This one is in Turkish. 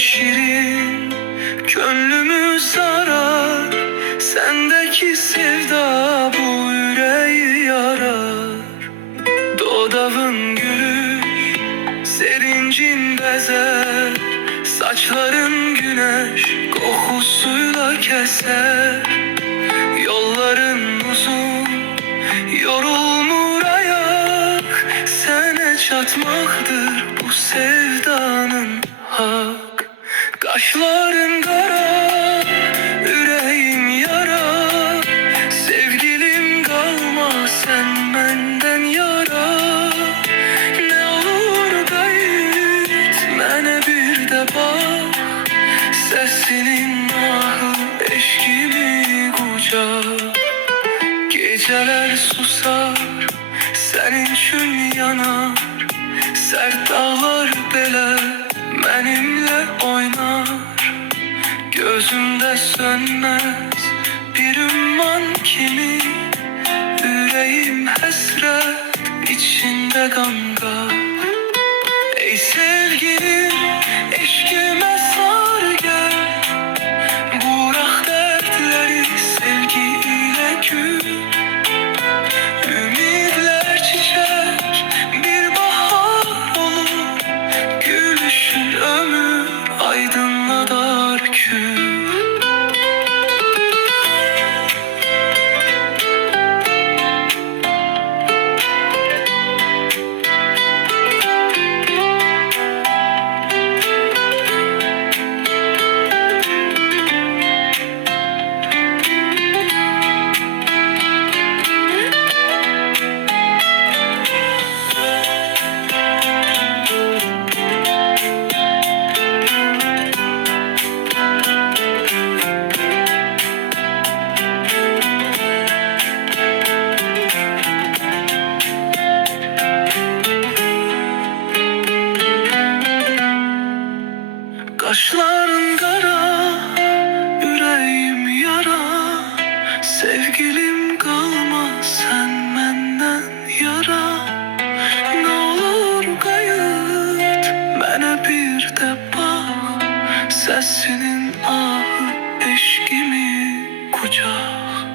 şirin, gönlümü sarar. Sendeki sevda bu yüreği yarar. Dodağın gül, serincin bezer. Saçların güneş kokusuyla keser. Yolların uzun, yorulmur ayak. Sene çatmaktır bu sevdanın hak. Kaşların kara, yüreğim yara. Sevgilim kalma sen benden yara. Ne olur gayet mene bir de bak. Sesinin ahı eşkimi kucak. Geceler susar, senin için yanar. Sert dağlar bile benimle oynar. Gözümde sönmez bir ümman kimi. Yüreğim hasret, içinde ganga. Ey sevgilim, eşkime sar gel. Bırak dertleri sevgiyle gül. Ümitler çiçek, bir bahar olur. Gülüşün ömür aydınlatar kül. Kaşların kara, yüreğim yara. Sevgilim kalma sen benden yara. Ne olur kayıt bana bir de bak. Sesinin ahı eşkimi kucak.